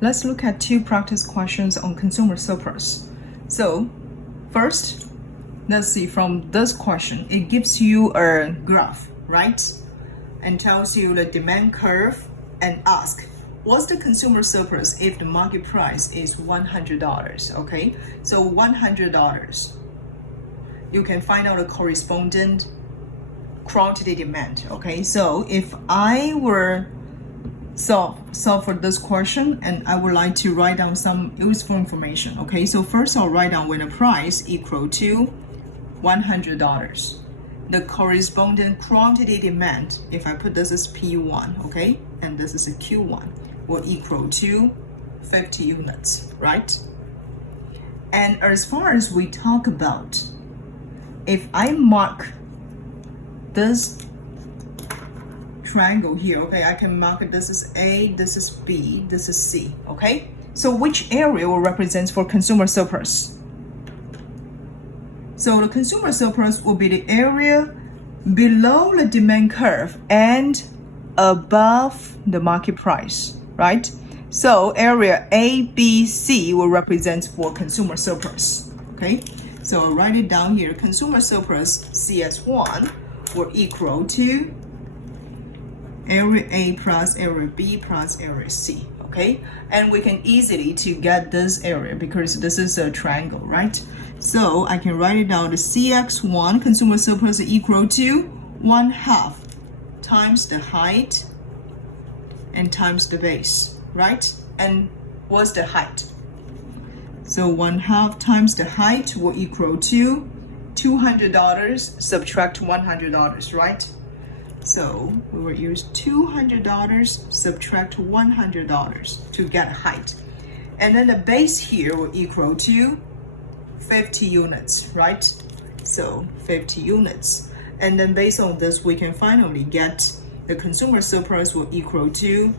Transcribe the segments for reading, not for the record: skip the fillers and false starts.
Let's look at two practice questions on consumer surplus. So, first, let's see from this question, it gives you a graph, right? And tells you the demand curve and ask, what's the consumer surplus if the market price is $100, okay? So $100, you can find out the corresponding quantity demand, okay? So if I were solve for this question and I would like to write down some useful information, okay? So first I'll write down when the price equal to $100. The corresponding quantity demand, if I put this as P1, okay, and this is a Q1, will equal to 50 units, right? And as far as we talk about, if I mark this triangle here, okay, I can mark it, this is A, this is B, this is C, okay? So which area will represent for consumer surplus? So the consumer surplus will be the area below the demand curve and above the market price, right? So area A, B, C will represent for consumer surplus, okay? So I'll write it down here. Consumer surplus CS1 will equal to area A plus area B plus area C, okay? And we can easily to get this area because this is a triangle, right? So I can write it down, the CX1, consumer surplus, is equal to 1/2 times the height and times the base, right? And what's the height? So 1/2 times the height will equal to $200 subtract $100, right? So we will use $200 subtract $100 to get height. And then the base here will equal to 50 units, right? So 50 units. And then based on this, we can finally get the consumer surplus will equal to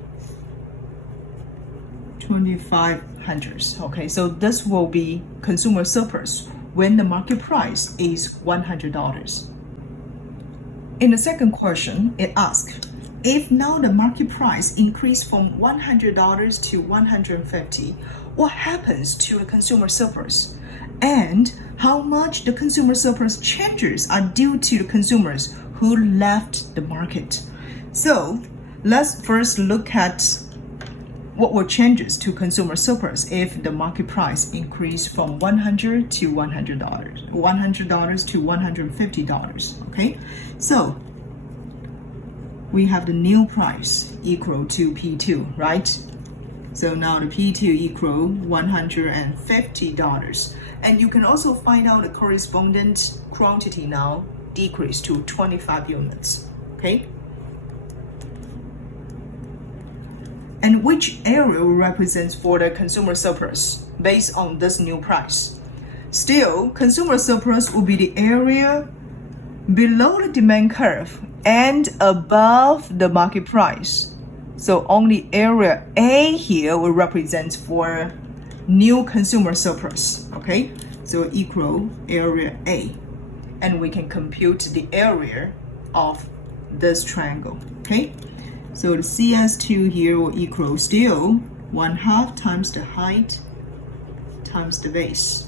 2,500. Okay, so this will be consumer surplus when the market price is $100. In the second question, it asks, if now the market price increased from $100 to $150, what happens to the consumer surplus? And how much the consumer surplus changes are due to the consumers who left the market. So let's first look at what were changes to consumer surplus if the market price increased from $100 to $100 to $150, okay? So we have the new price equal to P2, right? So now the P2 equal $150. And you can also find out the corresponding quantity now decreased to 25 units, okay? And which area represents for the consumer surplus based on this new price? Still, consumer surplus will be the area below the demand curve and above the market price. So only area A here will represent for new consumer surplus, okay? So equal area A. And we can compute the area of this triangle, okay? So the CS2 here will equal still 1/2 times the height times the base.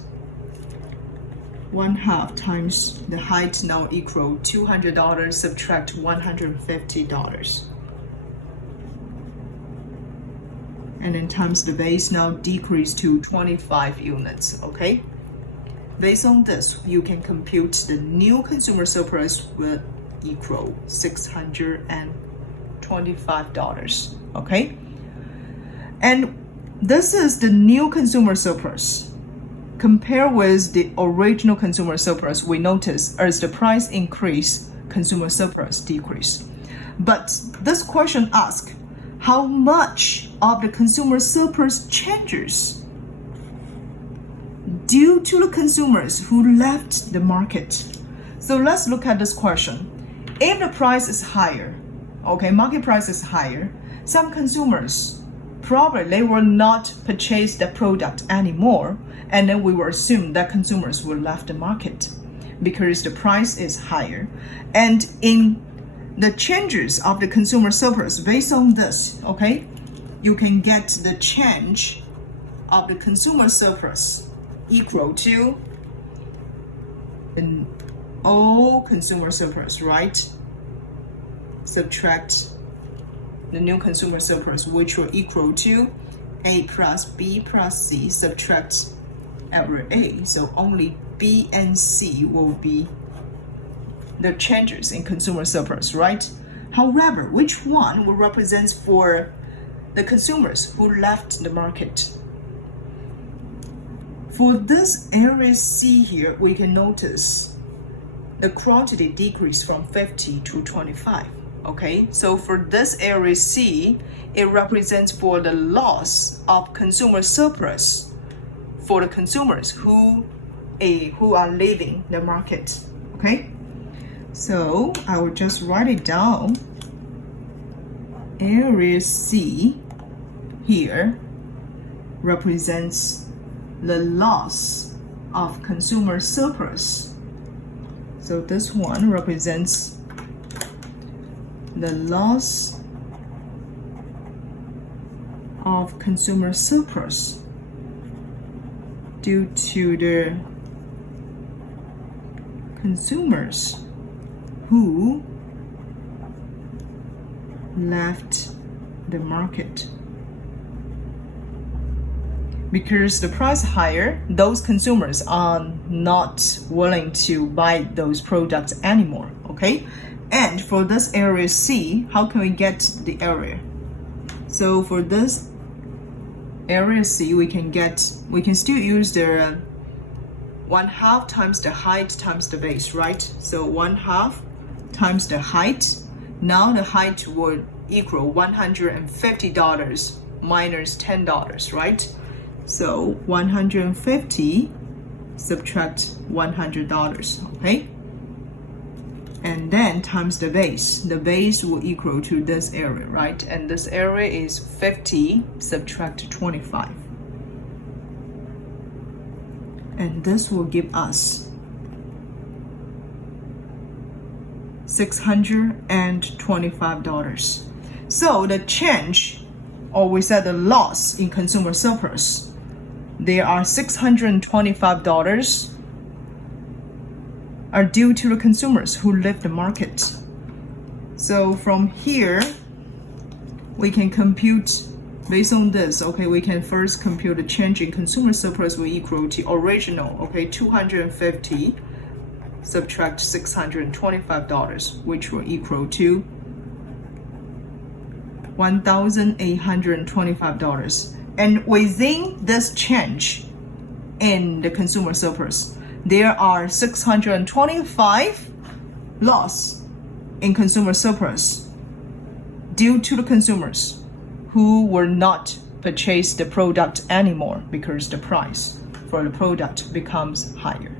1/2 times the height now equal $200 subtract $150. And then times the base now decrease to 25 units, okay? Based on this, you can compute the new consumer surplus will equal $625, okay? And this is the new consumer surplus. Compare with the original consumer surplus, we notice as the price increase, consumer surplus decrease. But this question asks, how much of the consumer surplus changes due to the consumers who left the market? So let's look at this question. If the price is higher, okay, market price is higher, some consumers probably they will not purchase the product anymore, and then we will assume that consumers will left the market because the price is higher. And in the changes of the consumer surplus based on this, okay, you can get the change of the consumer surplus equal to an old consumer surplus, right? Subtract the new consumer surplus, which will equal to A plus B plus C, subtract area A. So only B and C will be the changes in consumer surplus, right? However, which one will represent for the consumers who left the market? For this area C here, we can notice the quantity decreased from 50 to 25. Okay, so for this area C, it represents for the loss of consumer surplus for the consumers who are leaving the market. Okay, so I will just write it down. Area C here represents the loss of consumer surplus. So this one represents the loss of consumer surplus due to the consumers who left the market. Because the price higher, those consumers are not willing to buy those products anymore, okay? And for this area C, how can we get the area? So for this area C, we can still use the 1/2 times the height times the base, right? So 1/2 times the height. Now the height would equal $150 minus $10, right? So 150 subtract $100, okay? And then times the base. The base will equal to this area, right? And this area is 50 subtract 25. And this will give us $625. So the change, or we said the loss in consumer surplus, there are $625 are due to the consumers who left the market. So from here, we can compute based on this. Okay, we can first compute the change in consumer surplus will equal to original, okay, 250 subtract $625, which will equal to $1,825. And within this change in the consumer surplus, there are 625 loss in consumer surplus due to the consumers who will not purchase the product anymore because the price for the product becomes higher.